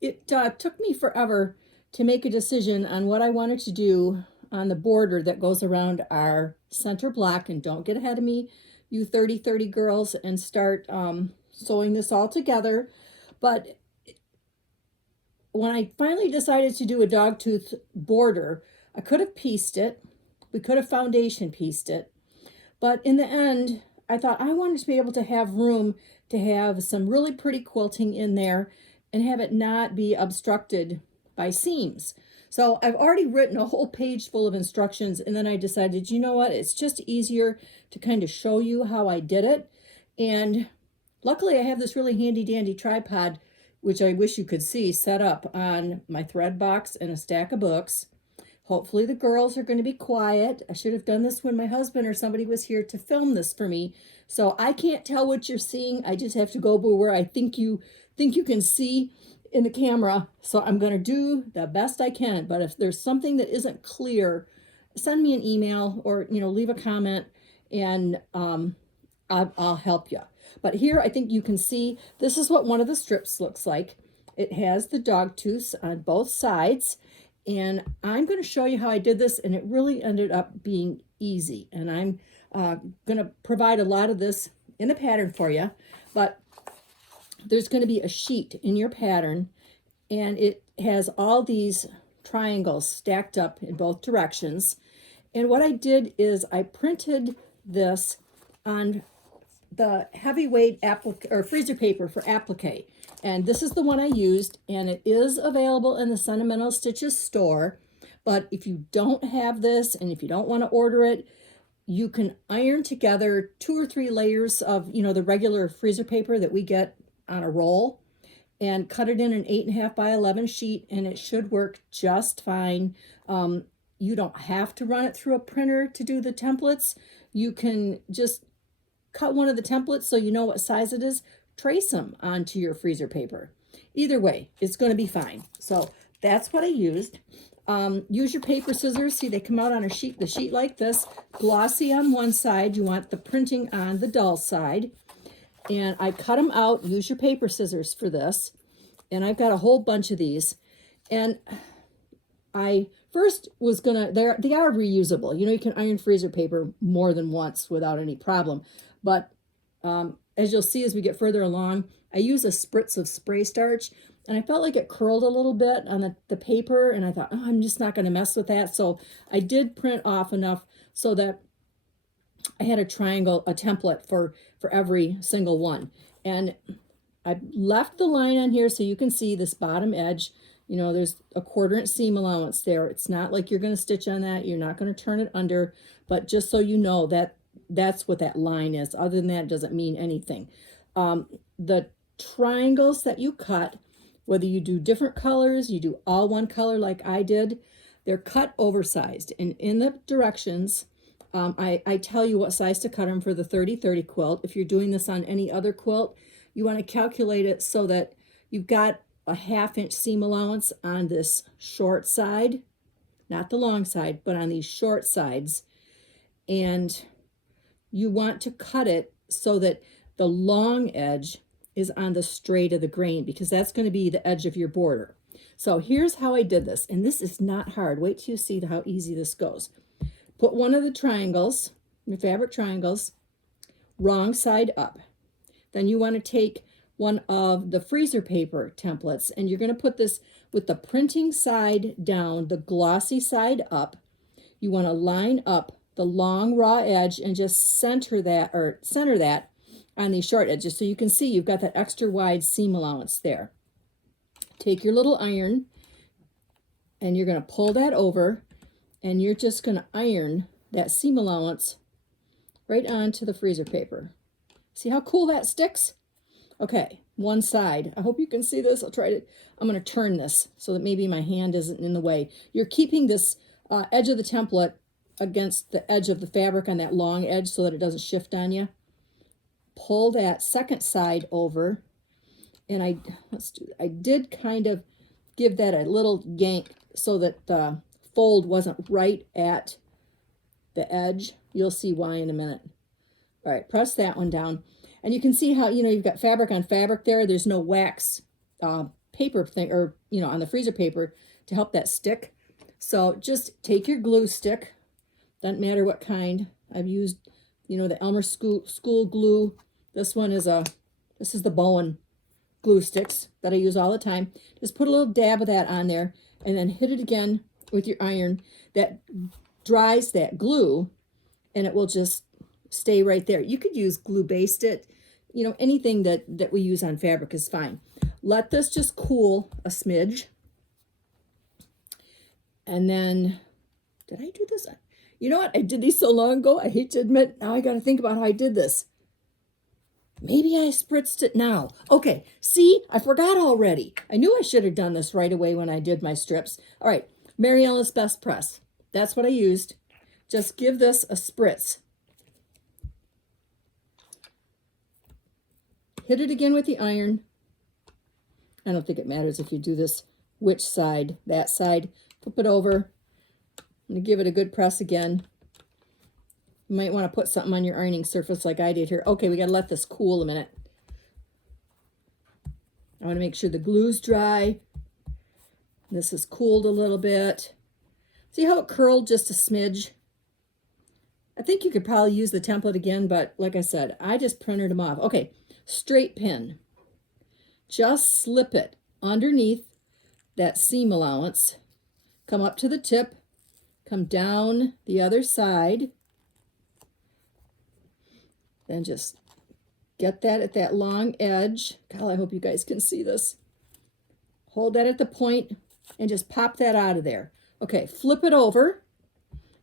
It took me forever to make a decision on what I wanted to do on the border that goes around our center block. And don't get ahead of me, you 30-30 girls, and start sewing this all together. But when I finally decided to do a dogtooth border, I could have pieced it. We could have foundation pieced it. But in the end, I thought I wanted to be able to have room to have some really pretty quilting in there and have it not be obstructed by seams. So I've already written a whole page full of instructions, and then I decided, you know what, it's just easier to kind of show you how I did it. And luckily I have this really handy dandy tripod, which I wish you could see, set up on my thread box and a stack of books. Hopefully the girls are going to be quiet. I should have done this when my husband or somebody was here to film this for me. So I can't tell what you're seeing. I just have to go where I think you can see in the camera. So I'm going to do the best I can. But if there's something that isn't clear, send me an email or, leave a comment, and I'll help you. But here I think you can see this is what one of the strips looks like. It has the dog tooths on both sides. And I'm going to show you how I did this, and it really ended up being easy. And I'm going to provide a lot of this in the pattern for you, but there's going to be a sheet in your pattern, and it has all these triangles stacked up in both directions. And what I did is I printed this on the heavyweight applique or freezer paper for applique. And this is the one I used, and it is available in the Sentimental Stitches store. But if you don't have this, and if you don't want to order it, you can iron together 2 or 3 layers of, the regular freezer paper that we get on a roll, and cut it in an 8.5 by 11 sheet, and it should work just fine. You don't have to run it through a printer to do the templates. You can just cut one of the templates so you know what size it is, trace them onto your freezer paper. Either way, it's going to be fine. So that's what I used. Use your paper scissors. See, they come out on the sheet like this, glossy on one side. You want the printing on the dull side. And I cut them out. Use your paper scissors for this. And I've got a whole bunch of these. And I first was gonna, they are reusable. You can iron freezer paper more than once without any problem. But as you'll see as we get further along, I use a spritz of spray starch, and I felt like it curled a little bit on the paper, and I thought, oh, I'm just not going to mess with that. So I did print off enough so that I had a template for every single one. And I left the line on here so you can see this bottom edge. There's a 1/4 inch seam allowance there. It's not like you're going to stitch on that. You're not going to turn it under, but just so you know that that's what that line is. Other than that, it doesn't mean anything. The triangles that you cut, whether you do different colors, you do all one color like I did, they're cut oversized. And in the directions, I tell you what size to cut them for the 30-30 quilt. If you're doing this on any other quilt, you want to calculate it so that you've got a 1/2 inch seam allowance on this short side, not the long side, but on these short sides. And you want to cut it so that the long edge is on the straight of the grain, because that's going to be the edge of your border. So here's how I did this, and this is not hard. Wait till you see how easy this goes. Put one of the triangles, your fabric triangles, wrong side up. Then you want to take one of the freezer paper templates, and you're going to put this with the printing side down, the glossy side up. You want to line up the long raw edge and just center that on these short edges, so you can see you've got that extra wide seam allowance there. Take your little iron, and you're going to pull that over, and you're just going to iron that seam allowance right onto the freezer paper. See how cool that sticks? Okay, one side. I hope you can see this. I'm going to turn this so that maybe my hand isn't in the way. You're keeping this edge of the template against the edge of the fabric on that long edge so that it doesn't shift on you. Pull that second side over, and I did kind of give that a little yank so that the fold wasn't right at the edge. You'll see why in a minute. All right, press that one down, and you can see how, you've got fabric on fabric there. There's no wax paper thing, or, you know, on the freezer paper to help that stick. So just take your glue stick, doesn't matter what kind. I've used, you know, the Elmer school glue. This one is this is the Bowen glue sticks that I use all the time. Just put a little dab of that on there and then hit it again with your iron. That dries that glue and it will just stay right there. You could use glue based it. You know, anything that we use on fabric is fine. Let this just cool a smidge. And then, did I do this? You know what? I did these so long ago. I hate to admit, now I got to think about how I did this. Maybe I spritzed it now. Okay, see, I forgot already. I knew I should have done this right away when I did my strips. All right, Mariela's Best Press. That's what I used. Just give this a spritz. Hit it again with the iron. I don't think it matters if you do this, which side, that side. Flip it over. I'm going to give it a good press again. You might want to put something on your ironing surface like I did here. Okay, we got to let this cool a minute. I want to make sure the glue's dry. This is cooled a little bit. See how it curled just a smidge? I think you could probably use the template again, but like I said, I just printed them off. Okay, straight pin. Just slip it underneath that seam allowance. Come up to the tip. Come down the other side. Then just get that at that long edge. God, I hope you guys can see this. Hold that at the point and just pop that out of there. Okay, flip it over.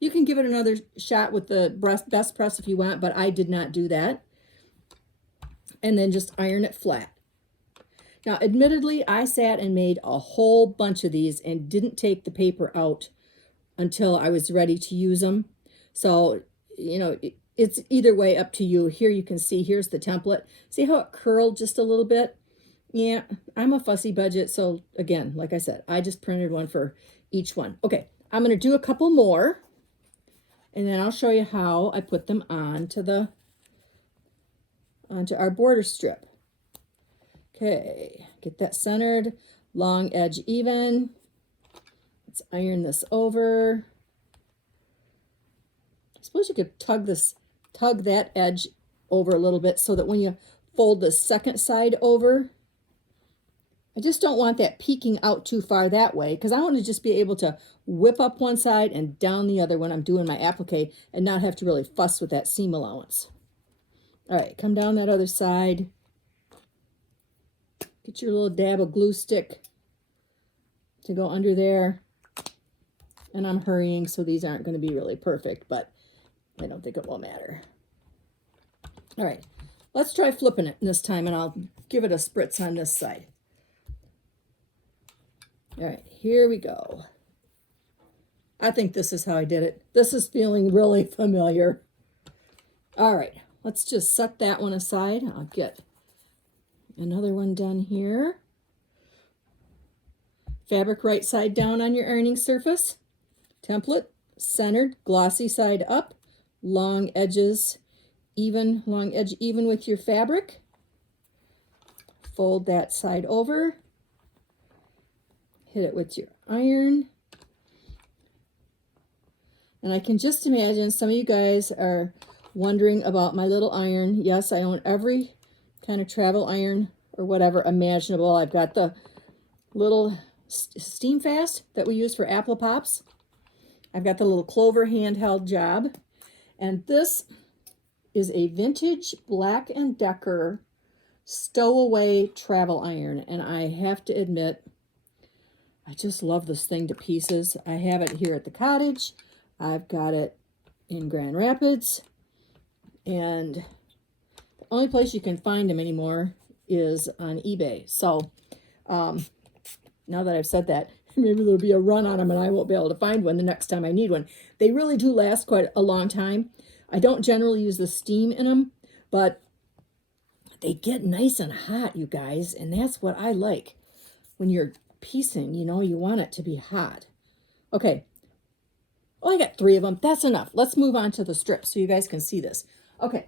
You can give it another shot with the best press if you want, but I did not do that. And then just iron it flat. Now, admittedly, I sat and made a whole bunch of these and didn't take the paper out until I was ready to use them. So, you know, it's either way up to you. Here you can see, here's the template. See how it curled just a little bit? Yeah, I'm a fussy budget. So again, like I said, I just printed one for each one. Okay, I'm going to do a couple more. And then I'll show you how I put them onto our border strip. Okay, get that centered, long edge even. Let's iron this over. I suppose you could tug that edge over a little bit so that when you fold the second side over, I just don't want that peeking out too far that way, because I want to just be able to whip up one side and down the other when I'm doing my applique and not have to really fuss with that seam allowance. All right, come down that other side. Get your little dab of glue stick to go under there. And I'm hurrying, so these aren't going to be really perfect, but I don't think it will matter. All right, let's try flipping it this time, and I'll give it a spritz on this side. All right, here we go. I think this is how I did it. This is feeling really familiar. All right, let's just set that one aside. I'll get another one done here. Fabric right side down on your ironing surface. Template, centered, glossy side up. Long edges, even, long edge even with your fabric. Fold that side over. Hit it with your iron. And I can just imagine some of you guys are wondering about my little iron. Yes, I own every kind of travel iron or whatever imaginable. I've got the little steam fast that we use for apple pops. I've got the little Clover handheld job. And this is a vintage Black & Decker stowaway travel iron. And I have to admit, I just love this thing to pieces. I have it here at the cottage. I've got it in Grand Rapids. And the only place you can find them anymore is on eBay. So now that I've said that, maybe there'll be a run on them and I won't be able to find one the next time I need one. They really do last quite a long time. I don't generally use the steam in them, but they get nice and hot, you guys. And that's what I like. When you're piecing, you know, you want it to be hot. Okay. Oh, I got 3 of them. That's enough. Let's move on to the strips so you guys can see this. Okay.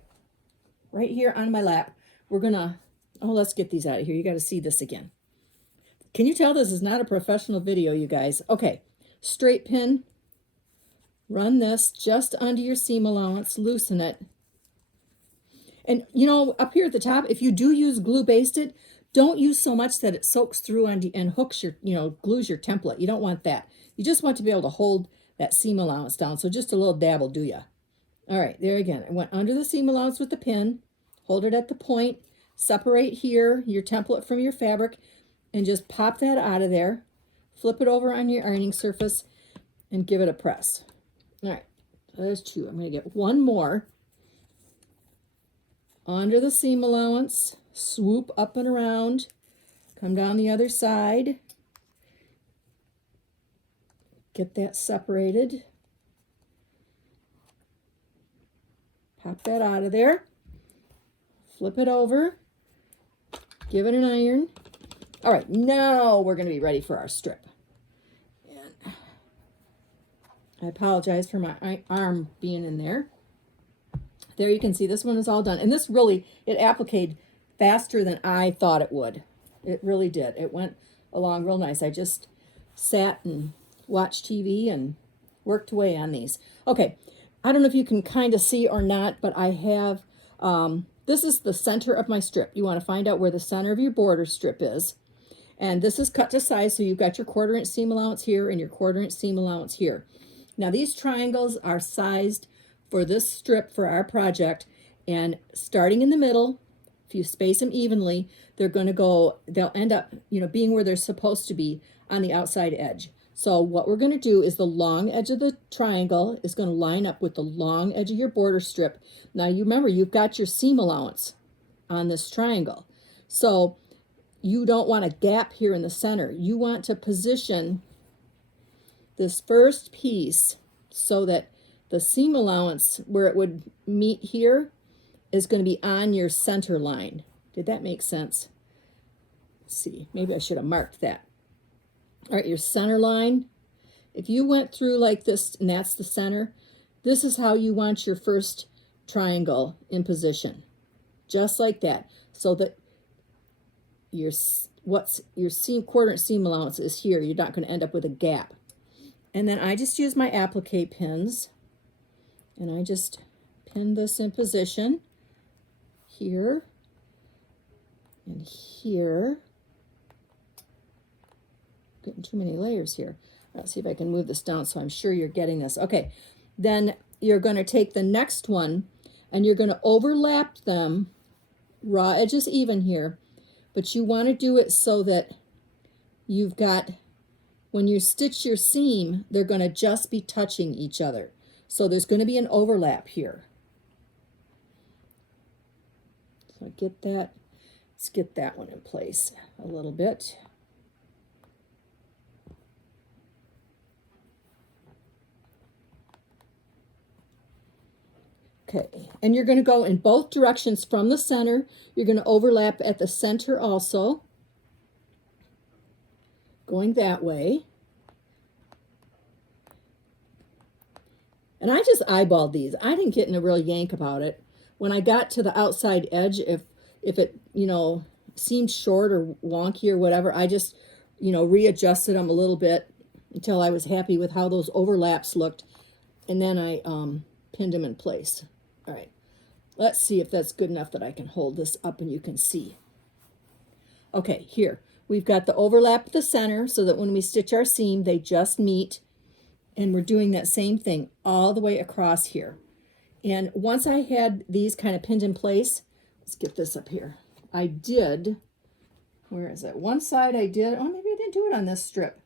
Right here on my lap, we're going to, oh, let's get these out of here. You got to see this again. Can you tell this is not a professional video, you guys? Okay, straight pin, run this just under your seam allowance, loosen it. And you know, up here at the top, if you do use glue basted, don't use so much that it soaks through and hooks your, glues your template. You don't want that. You just want to be able to hold that seam allowance down. So just a little dab will do ya. All right, there again. I went under the seam allowance with the pin, hold it at the point, separate here your template from your fabric, and just pop that out of there. Flip it over on your ironing surface and give it a press. All right, so there's two. I'm going to get one more. Under the seam allowance, swoop up and around, come down the other side, get that separated, pop that out of there, flip it over, give it an iron. All right, now we're going to be ready for our strip. And I apologize for my arm being in there. There you can see this one is all done. And this really, it appliqued faster than I thought it would. It really did. It went along real nice. I just sat and watched TV and worked away on these. Okay, I don't know if you can kind of see or not, but I have, this is the center of my strip. You want to find out where the center of your border strip is. And this is cut to size, so you've got your 1/4 inch seam allowance here and your 1/4 inch seam allowance here. Now these triangles are sized for this strip for our project, and starting in the middle, if you space them evenly, they'll end up, being where they're supposed to be on the outside edge. So what we're going to do is the long edge of the triangle is going to line up with the long edge of your border strip. Now you remember, you've got your seam allowance on this triangle. So you don't want a gap here in the center. You want to position this first piece so that the seam allowance where it would meet here is going to be on your center line. Did that make sense? Let's see, maybe I should have marked that. All right, your center line. If you went through like this and that's the center, this is how you want your first triangle in position. Just like that. So that your 1/4 inch seam allowance is here. You're not going to end up with a gap. And then I just use my applique pins. And I just pin this in position here and here. Getting too many layers here. Let's see if I can move this down so I'm sure you're getting this. Okay, then you're going to take the next one and you're going to overlap them, raw edges even here, but you want to do it so that you've got, when you stitch your seam, they're going to just be touching each other. So there's going to be an overlap here. So get that, let's get that one in place a little bit. Okay, and you're going to go in both directions from the center. You're going to overlap at the center also, going that way. And I just eyeballed these. I didn't get in a real yank about it. When I got to the outside edge, if it, seemed short or wonky or whatever, I just, readjusted them a little bit until I was happy with how those overlaps looked. And then I pinned them in place. All right, let's see if that's good enough that I can hold this up and you can see. Okay, here, we've got the overlap at the center so that when we stitch our seam, they just meet. And we're doing that same thing all the way across here. And once I had these kind of pinned in place, let's get this up here. I did, where is it? One side I did, oh, maybe I didn't do it on this strip.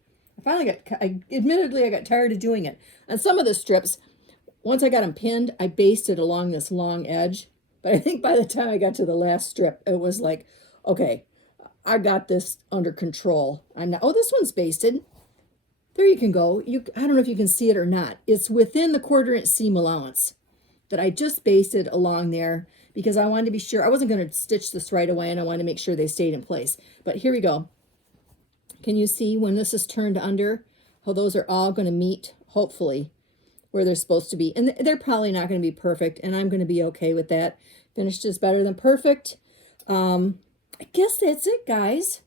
Admittedly, I got tired of doing it. On some of the strips, once I got them pinned, I basted along this long edge. But I think by the time I got to the last strip, it was like, okay, I got this under control. Oh, this one's basted. There you can go. I don't know if you can see it or not. It's within the 1/4 inch seam allowance that I just basted along there because I wanted to be sure. I wasn't going to stitch this right away and I wanted to make sure they stayed in place. But here we go. Can you see when this is turned under how those are all going to meet, hopefully, where they're supposed to be? And they're probably not going to be perfect, and I'm going to be okay with that. Finished is better than perfect. I guess that's it, guys.